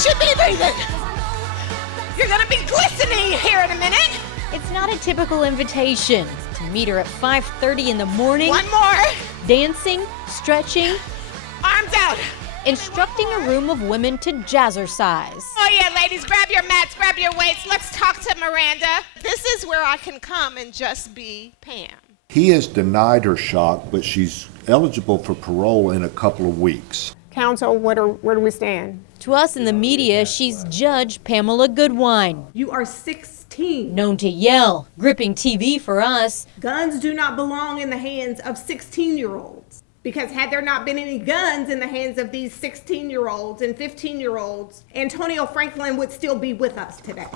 should be breathing. You're gonna be glistening here in a minute. It's not a typical invitation to meet her at 5:30 in the morning. One more. Dancing, stretching, Arms out. instructing a room of women to jazzercise. Oh yeah, ladies, grab your mats, grab your weights. Let's talk to Miranda. This is where I can come and just be Pam. He has denied her shot, but she's eligible for parole in a couple of weeks. Counsel, where do we stand? To us in the media, she's Judge Pamela Goodwine, You are 16. known to yell, gripping TV for us. Guns do not belong in the hands of 16-year-olds. Because had there not been any guns in the hands of these 16-year-olds and 15-year-olds, Antonio Franklin would still be with us today.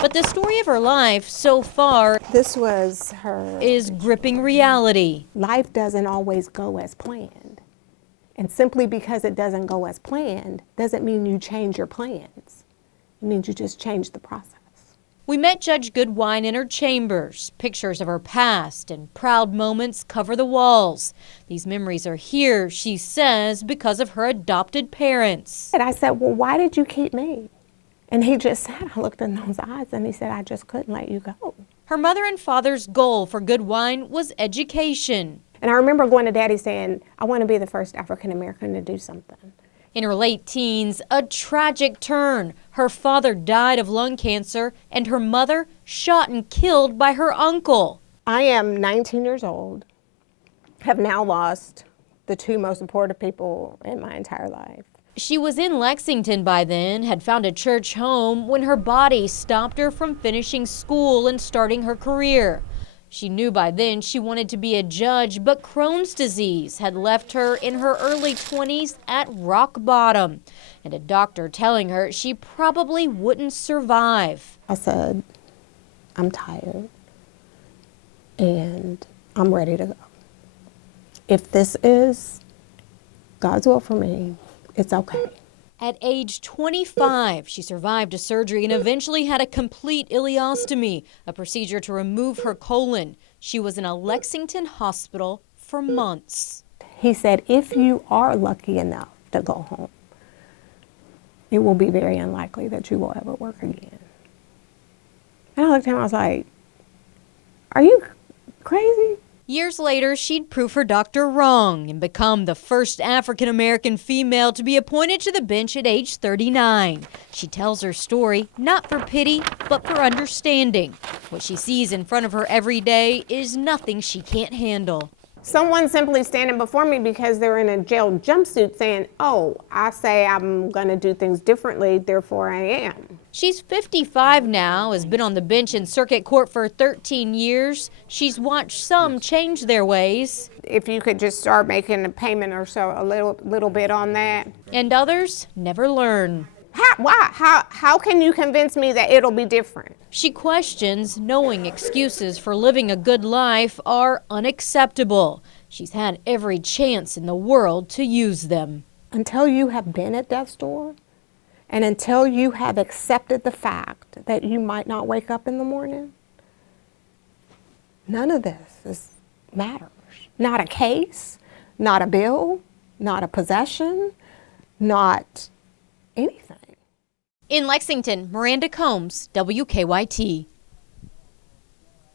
But the story of her life so far This was her. is gripping reality. Life doesn't always go as planned. And simply because it doesn't go as planned doesn't mean you change your plans. It means you just change the process. We met Judge Goodwine in her chambers. Pictures of her past and proud moments cover the walls. These memories are here, she says, because of her adopted parents. And I said, well, why did you keep me? And he just said, I looked in those eyes and he said, I just couldn't let you go. Her mother and father's goal for Goodwine was education. And I remember going to Daddy saying, I want to be the first African American to do something. In her late teens, a tragic turn. Her father died of lung cancer and her mother shot and killed by her uncle. I am 19 years old, have now lost the two most important people in my entire life. She was in Lexington by then, had found a church home when her body stopped her from finishing school and starting her career. She knew by then she wanted to be a judge, but Crohn's disease had left her in her early 20s at rock bottom, and a doctor telling her she probably wouldn't survive. I said, I'm tired and I'm ready to go. If this is God's will for me, it's okay. At age 25, she survived a surgery and eventually had a complete ileostomy, a procedure to remove her colon. She was in a Lexington hospital for months. He said, if you are lucky enough to go home, it will be very unlikely that you will ever work again. And I looked at him, I was like, are you crazy? Years later, she'd prove her doctor wrong and become the first African-American female to be appointed to the bench at age 39. She tells her story not for pity, but for understanding. What she sees in front of her every day is nothing she can't handle. Someone simply standing before me because they're in a jail jumpsuit saying, oh, I say I'm gonna do things differently, therefore I am. She's 55 now, has been on the bench in circuit court for 13 years. She's watched some change their ways. If you could just start making a payment or so, a little bit on that. And others never learn. How can you convince me that it'll be different? She questions knowing excuses for living a good life are unacceptable. She's had every chance in the world to use them. Until you have been at death's door, and until you have accepted the fact that you might not wake up in the morning, none of this matters. Not a case, not a bill, not a possession, not anything. In Lexington, Miranda Combs, WKYT.